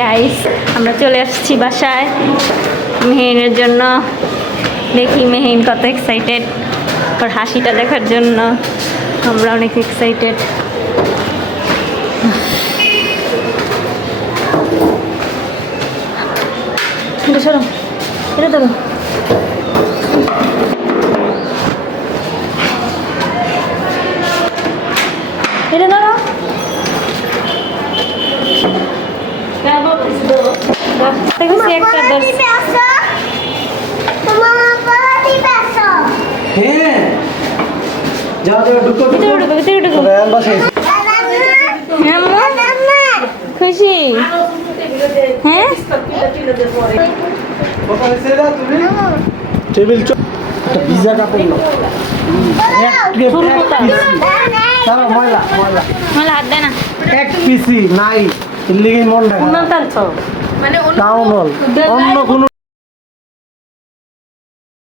Guys আমরা চলে আসছি বাসায় মেহিনের জন্য। দেখি মেহিন কত এক্সাইটেড, ওর হাসিটা দেখার জন্য আমরা অনেক এক্সাইটেড। এটা সরো, এটা ধরো। এটা ধরো। হ্যাঁ যাও যাও ঢুকো খুশি হ্যাঁ টেবিল পিজা কাপড় ময়লা ময়লা মানে হাত দেয় না এক পিসি নাই লিগে মন টানছো টাউন হল অন্য কোনো